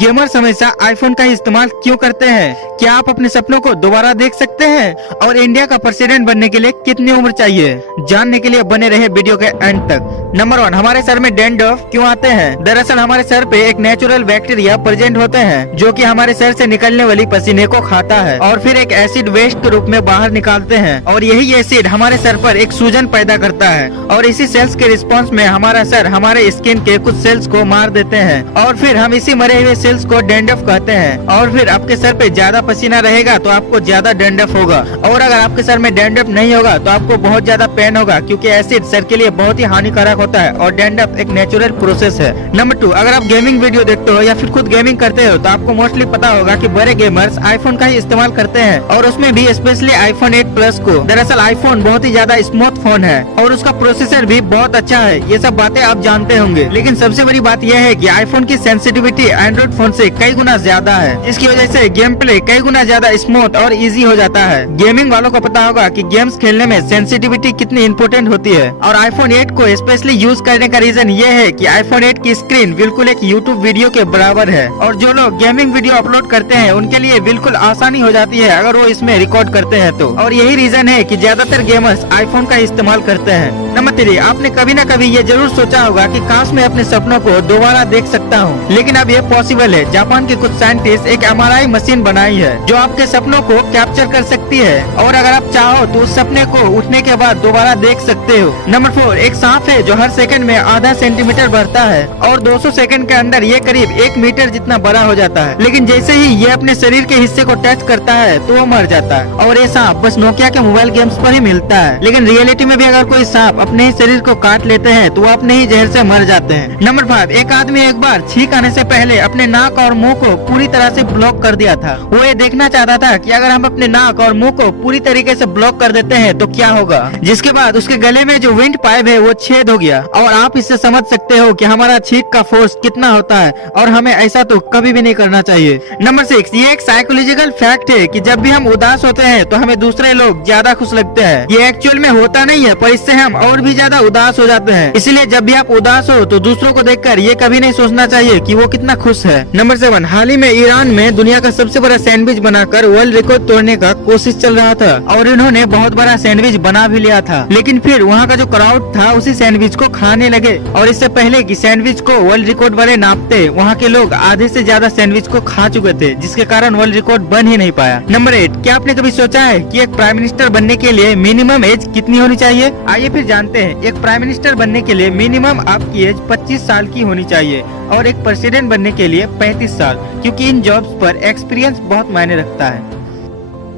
Gamers हमेशा iPhone का इस्तेमाल क्यों करते हैं? क्या आप अपने सपनों को दोबारा देख सकते हैं? और इंडिया का प्रेसिडेंट बनने के लिए कितनी उम्र चाहिए? जानने के लिए बने रहे वीडियो के एंड तक। नंबर 1, हमारे सर में डैंड्रफ क्यों आते हैं? दरअसल हमारे सर पे एक नेचुरल बैक्टीरिया प्रेजेंट होते हैं जो कि हमारे सर से निकलने वाली पसीने को खाता है और फिर एक एसिड वेस्ट के रूप में बाहर निकालते हैं और यही एसिड हमारे सर पर एक सूजन पैदा करता है और इसी सेल्स के रिस्पॉन्स में हमारा सर हमारे स्किन के कुछ सेल्स को मार देते हैं और फिर हम इसी मरे हुए सेल्स को डैंड्रफ कहते हैं। और फिर आपके सर पे ज्यादा पसीना रहेगा तो आपको ज्यादा डैंड्रफ होगा और अगर आपके सर में डैंड्रफ नहीं होगा तो आपको बहुत ज्यादा पेन होगा क्योंकि एसिड सर के लिए बहुत ही हानिकारक होता है और डैंड्रफ एक नेचुरल प्रोसेस है। नंबर 2, अगर आप गेमिंग वीडियो देखते हो या फिर खुद गेमिंग करते हो तो आपको मोस्टली पता होगा कि बड़े गेमर्स आईफोन का ही इस्तेमाल करते हैं और उसमें भी स्पेशली आईफोन 8 प्लस को। दरअसल आईफोन बहुत ही ज्यादा स्मूथ फोन है और उसका प्रोसेसर भी बहुत अच्छा है। ये सब बातें आप जानते होंगे, लेकिन सबसे बड़ी बात यह है कि आईफोन की सेंसिटिविटी एंड्रॉइड फोन से कई गुना ज्यादा है, जिसकी वजह से गेम प्ले कई गुना ज्यादा स्मूथ और इजी हो जाता है। गेमिंग वालों को पता होगा कि गेम्स खेलने में सेंसिटिविटी कितनी इम्पोर्टेंट होती है और आईफोन 8 को स्पेशली यूज करने का रीजन ये है कि आईफोन 8 की स्क्रीन बिल्कुल एक यूट्यूब वीडियो के बराबर है और जो लोग गेमिंग वीडियो अपलोड करते हैं उनके लिए बिल्कुल आसानी हो जाती है अगर वो इसमें रिकॉर्ड करते हैं तो। और यही रीजन है कि ज्यादातर गेमर्स आईफोन का इस्तेमाल करते हैं। नंबर 3, आपने कभी न कभी ये जरूर सोचा होगा कि काश मैं अपने सपनों को दोबारा देख सकता हूँ, लेकिन अब ये पॉसिबल है। जापान के कुछ साइंटिस्ट एक MRI मशीन बनाई है जो आपके सपनों को कैप्चर कर सकती है और अगर आप चाहो तो उस सपने को उठने के बाद दोबारा देख सकते हो। नंबर 4, एक सांप है जो हर सेकंड में आधा सेंटीमीटर बढ़ता है और 200 सेकंड के अंदर ये करीब 1 मीटर जितना बड़ा हो जाता है, लेकिन जैसे ही ये अपने शरीर के हिस्से को टच करता है तो वो मर जाता है। और ये सांप बस नोकिया के मोबाइल गेम्स पर ही मिलता है, लेकिन रियलिटी में भी अगर कोई सांप अपने ही शरीर को काट लेते हैं तो वो अपने ही जहर से मर जाते हैं। नंबर 5, एक आदमी एक बार छींक आने से पहले अपने नाक और मुंह को पूरी तरह से ब्लॉक कर दिया था। वो ये देखना चाहता था कि अगर हम अपने नाक और मुंह को पूरी तरीके से ब्लॉक कर देते हैं तो क्या होगा, जिसके बाद उसके गले में जो विंड पाइप है वो छेद हो गया। और आप इससे समझ सकते हो कि हमारा छींक का फोर्स कितना होता है और हमें ऐसा तो कभी भी नहीं करना चाहिए। नंबर 6, ये एक साइकोलॉजिकल फैक्ट है कि जब भी हम उदास होते हैं तो हमें दूसरे लोग ज्यादा खुश लगते हैं। ये एक्चुअल में होता नहीं है, पर इससे हम और भी ज्यादा उदास हो जाते हैं। इसलिए जब भी आप उदास हो तो दूसरों को देखकर ये कभी नहीं सोचना चाहिए कि वो कितना खुश है। नंबर 7, हाल ही में ईरान में दुनिया का सबसे बड़ा सैंडविच बनाकर वर्ल्ड रिकॉर्ड तोड़ने का कोशिश चल रहा था और इन्होंने बहुत बड़ा सैंडविच बना भी लिया था, लेकिन फिर वहाँ का जो क्राउड था उसी सैंडविच को खाने लगे और इससे पहले कि सैंडविच को वर्ल्ड रिकॉर्ड वाले नापते वहाँ के लोग आधे से ज्यादा सैंडविच को खा चुके थे, जिसके कारण वर्ल्ड रिकॉर्ड बन ही नहीं पाया। नंबर 8, क्या आपने कभी सोचा है कि एक प्राइम मिनिस्टर बनने के लिए मिनिमम एज कितनी होनी चाहिए? आइए फिर जानते हैं। एक प्राइम मिनिस्टर बनने के लिए मिनिमम आपकी एज 25 साल की होनी चाहिए और एक प्रेसिडेंट बनने के लिए 35 साल, क्योंकि इन जॉब्स पर एक्सपीरियंस बहुत मायने रखता है।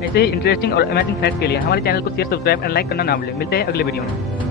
ऐसे ही इंटरेस्टिंग और अमेजिंग फैक्ट्स के लिए हमारे चैनल को शेयर, सब्सक्राइब और लाइक करना ना भूलें। मिलते हैं अगले वीडियो में।